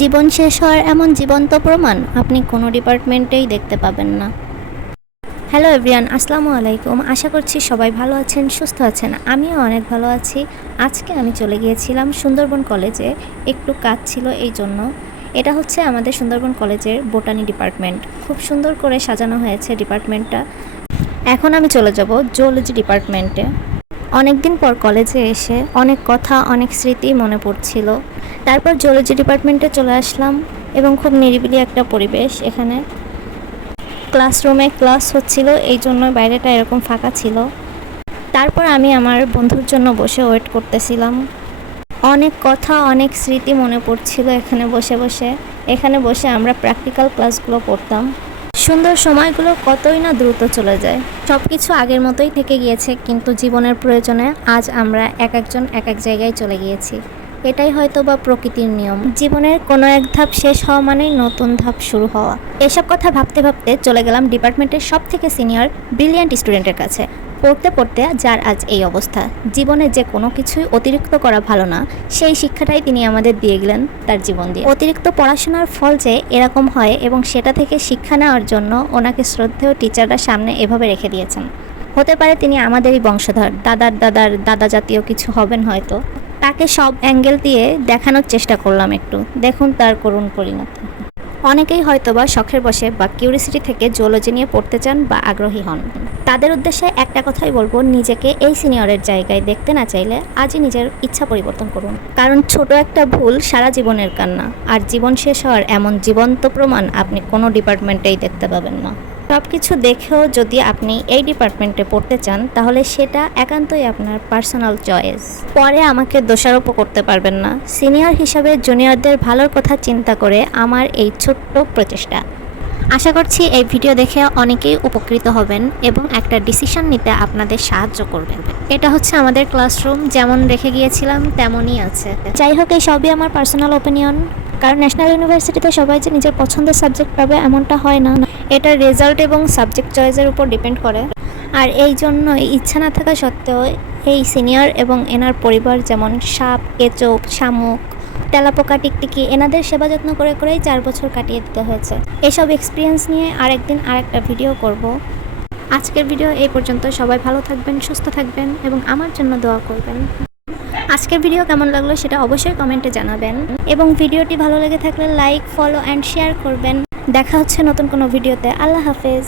জীবন শেষ হওয়ার এমন জীবন্ত প্রমাণ আপনি কোনো ডিপার্টমেন্টেই দেখতে পাবেন না। হ্যালো এভরিয়ান, আসসালামু আলাইকুম। আশা করছি সবাই ভালো আছেন, সুস্থ আছেন। আমিও অনেক ভালো আছি। আজকে আমি চলে গিয়েছিলাম সুন্দরবন কলেজে। একটু কাজ ছিল এই জন্য। এটা হচ্ছে আমাদের সুন্দরবন কলেজের বোটানি ডিপার্টমেন্ট। খুব সুন্দর করে সাজানো হয়েছে ডিপার্টমেন্টটা। এখন আমি চলে যাব জুওলজি ডিপার্টমেন্টে। অনেক দিন পর কলেজে এসে অনেক কথা, অনেক স্মৃতি মনে পড়ছিল। তারপর জুওলজি ডিপার্টমেন্টে চলে আসলাম এবং খুব নিরিবিলি একটা পরিবেশ এখানে। ক্লাসরুমে ক্লাস হচ্ছিল, এই জন্য বাইরেটা এরকম ফাঁকা ছিল। তারপর আমি আমার বন্ধুর জন্য বসে ওয়েট করতেছিলাম। অনেক কথা, অনেক স্মৃতি মনে পড়ছিল এখানে বসে বসে। এখানে বসে আমরা প্র্যাকটিক্যাল ক্লাসগুলো পড়তাম সুন্দর সময়গুলো কতই না দ্রুত চলে যায়। সব কিছু আগের মতোই থেকে গিয়েছে, কিন্তু জীবনের প্রয়োজনে আজ আমরা এক একজন এক এক জায়গায় চলে গিয়েছি। এটাই হয়তো বা প্রকৃতির নিয়ম। জীবনের কোনো এক ধাপ শেষ হওয়া মানেই নতুন ধাপ শুরু হওয়া। এসব কথা ভাবতে ভাবতে চলে গেলাম ডিপার্টমেন্টের সব থেকে সিনিয়র, ব্রিলিয়ান্ট স্টুডেন্টের কাছে। পড়তে পড়তে যার আজ এই অবস্থা। জীবনে যে কোনো কিছুই অতিরিক্ত করা ভালো না, সেই শিক্ষাটাই তিনি আমাদের দিয়ে গেলেন তার জীবন দিয়ে। অতিরিক্ত পড়াশোনার ফল যে এরকম হয় এবং সেটা থেকে শিক্ষা নেওয়ার জন্য ওনাকে শ্রদ্ধেয় টিচাররা সামনে এভাবে রেখে দিয়েছেন। হতে পারে তিনি আমাদেরই বংশধর, দাদার দাদার দাদা জাতীয় কিছু হবেন হয়তো। তাকে সব অ্যাঙ্গেল দিয়ে দেখানোর চেষ্টা করলাম একটু। দেখুন তার করুণ পরিণতি। অনেকেই হয়তোবা শখের বসে বা কিউরিসিটি থেকে জুওলজি নিয়ে পড়তে চান বা আগ্রহী হন। তাদের উদ্দেশ্যে একটা কথাই বলব, নিজেকে এই সিনিয়রের জায়গায় দেখতে না চাইলে আজই নিজের ইচ্ছা পরিবর্তন করুন। কারণ ছোট একটা ভুল সারা জীবনের কান্না, আর জীবন শেষ হওয়ার এমন জীবন্ত প্রমাণ আপনি কোনো ডিপার্টমেন্টেই দেখতে পাবেন না। সব কিছু দেখেও যদি আপনি এই ডিপার্টমেন্টে পড়তে চান, তাহলে সেটা একান্তই আপনার পার্সোনাল চয়েস। পরে আমাকে দোষারোপও করতে পারবেন না। সিনিয়র হিসাবে জুনিয়রদের ভালোর কথা চিন্তা করে আমার এই ছোট্ট প্রচেষ্টা। আশা করছি এই ভিডিও দেখে অনেকেই উপকৃত হবেন এবং একটা ডিসিশন নিতে আপনাদের সাহায্য করবেন। এটা হচ্ছে আমাদের ক্লাসরুম, যেমন রেখে গিয়েছিলাম, তেমনই আছে। যাই হোক, এই সবই আমার পার্সোনাল ওপিনিয়ন কারণ ন্যাশনাল ইউনিভার্সিটিতে সবাই যে নিজের পছন্দের সাবজেক্ট পাবে এমনটা হয় না। এটা রেজাল্ট এবং সাবজেক্ট চয়েসের উপর ডিপেন্ড করে। আর এই জন্যই ইচ্ছা না থাকা সত্ত্বেও এই সিনিয়র এবং এনার পরিবার যেমন সাপ, কেচোপ, শামুক, তেলাপোকা, টিকটিকি, এনাদের সেবা যত্ন করে করেই চার বছর কাটিয়ে দিতে হয়েছে। এসব এক্সপিরিয়েন্স নিয়ে আরেকদিন আরেকটা ভিডিও করব। আজকের ভিডিও এই পর্যন্ত। সবাই ভালো থাকবেন, সুস্থ থাকবেন এবং আমার জন্য দোয়া করবেন। আজকের ভিডিও কেমন লাগল সেটা অবশ্যই কমেন্টে জানাবেন। এবং ভিডিওটি ভালো লেগে থাকলে লাইক, ফলো অ্যান্ড শেয়ার করবেন। দেখা হচ্ছে নতুন কোনো ভিডিওতে। আল্লাহ হাফেজ।